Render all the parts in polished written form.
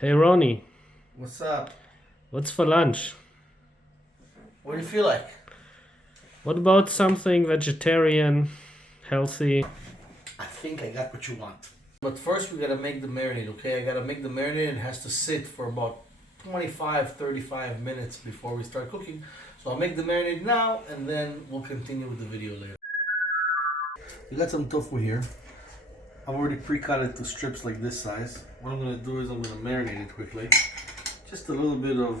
Hey Ronnie, What's up? what's for lunch? What do you feel like? What about something vegetarian, healthy? I think I got what you want. But first we gotta make the marinade, okay? I gotta make the marinade. It has to sit for about 25-35 minutes before we start cooking. So I'll make the marinade now and then we'll continue with the video later. We got some tofu here. I've already pre-cut it to strips like this size. What I'm gonna do is I'm gonna marinate it quickly. Just a little bit of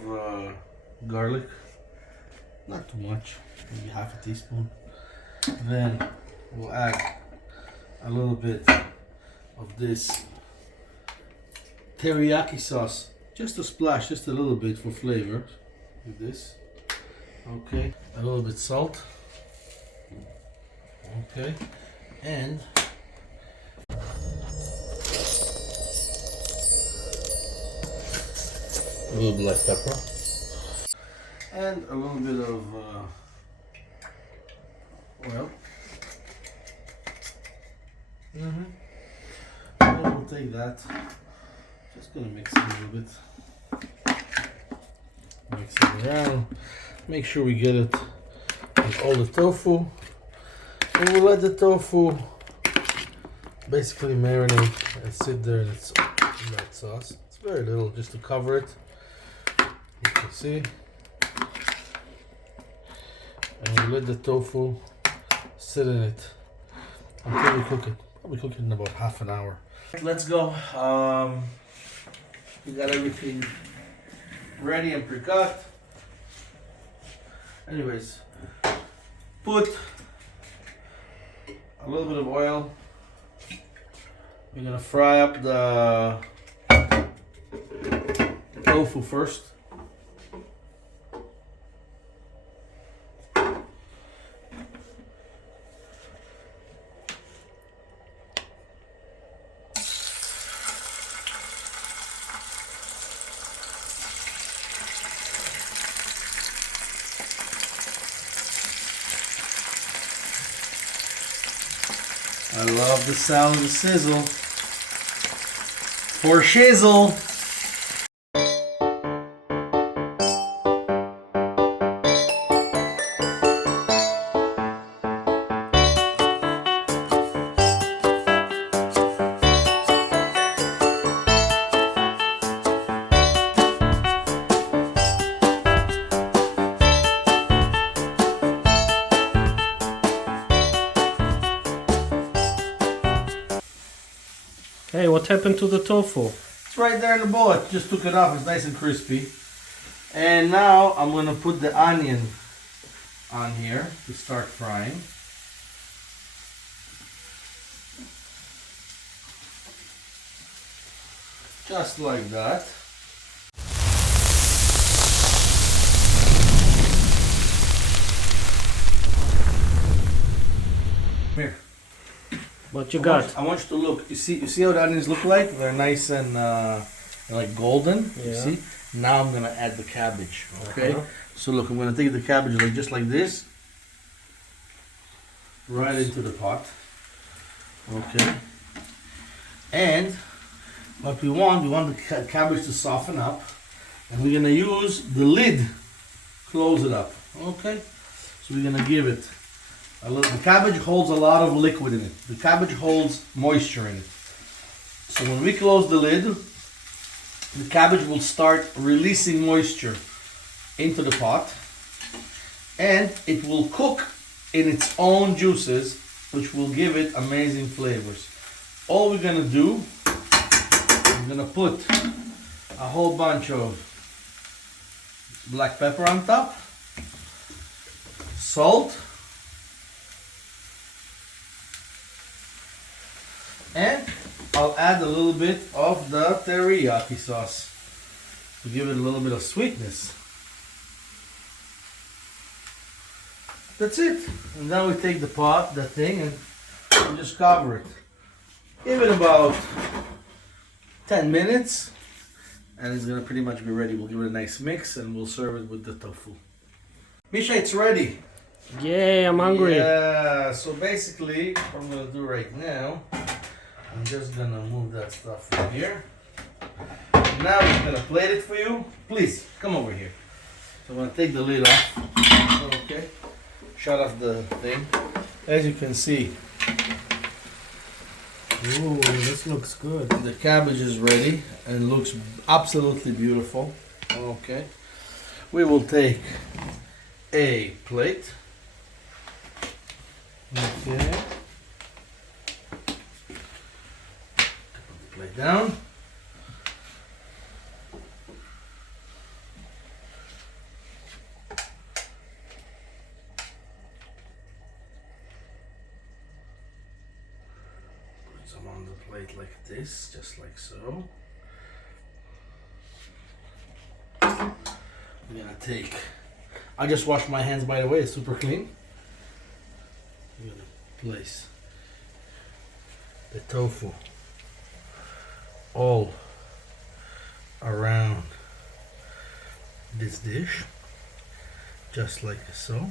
garlic. Not too much, maybe half a teaspoon. Then we'll add a little bit of this teriyaki sauce. Just a splash, just a little bit for flavor. Like this. Okay. A little bit salt. Okay. And a little black pepper. And a little bit of oil. And we'll take that. Just gonna mix it a little bit. Mix it around. Make sure we get it with all the tofu. And we'll let the tofu basically marinate and sit there in that sauce. It's very little just to cover it. You can see. And we let the tofu sit in it until we cook it. Probably cook it in about half an hour. Let's go. We got everything ready and pre-cut. Anyways, put a little bit of oil. We're gonna fry up the tofu first. I love the sound of the sizzle. For shizzle. Hey, what happened to the tofu? It's right there in the bowl. I just took it off. It's nice and crispy. And now I'm going to put the onion on here to start frying. Just like that. Here. What you got? I want you to look. You see how the onions look like? They're nice and like golden. You Yeah. see? Now I'm gonna add the cabbage. Okay. Uh-huh. So look, I'm gonna take the cabbage just like this, right into the pot. Okay. And what we want the cabbage to soften up, and we're gonna use the lid. Close it up. Okay. So we're gonna give it. The cabbage holds a lot of liquid in it. The cabbage holds moisture in it. So when we close the lid, the cabbage will start releasing moisture into the pot, and it will cook in its own juices, which will give it amazing flavors. All we're gonna do, I'm gonna put a whole bunch of black pepper on top, salt, and I'll add a little bit of the teriyaki sauce to give it a little bit of sweetness. That's it. And then we take the thing, and we just cover it. Give it about 10 minutes, and it's gonna pretty much be ready. We'll give it a nice mix, and we'll serve it with the tofu. Misha, it's ready. Yay, I'm hungry. Yeah, so basically, what I'm gonna do right now, I'm just gonna move that stuff from here. now we're gonna plate it for you. Please, come over here. So I'm gonna take the lid off. Okay. Shut off the thing. As you can see, Ooh, this looks good. the cabbage is ready and looks absolutely beautiful. Okay. We will take a plate. Okay. Put the plate down. Put some on the plate like this, just like so. We're gonna take. I just washed my hands, by the way, it's super clean. We're gonna place the tofu all around this dish, just like so.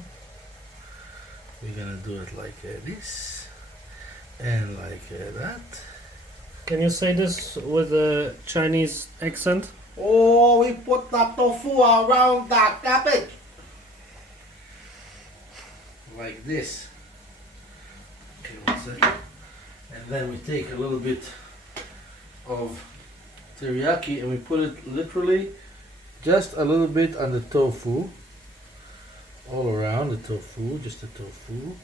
We're gonna do it like this and like that. Can you say this with a Chinese accent? Oh, we put the tofu around the cabbage. Like this. Okay, 1 second. And then we take a little bit of teriyaki and we put it literally just a little bit on the tofu. All around the tofu, just the tofu.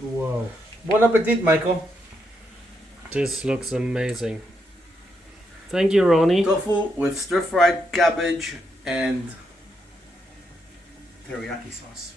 Wow. Bon appetit, Michael. This looks amazing. Thank you, Ronnie. Tofu with stir-fried cabbage and teriyaki sauce.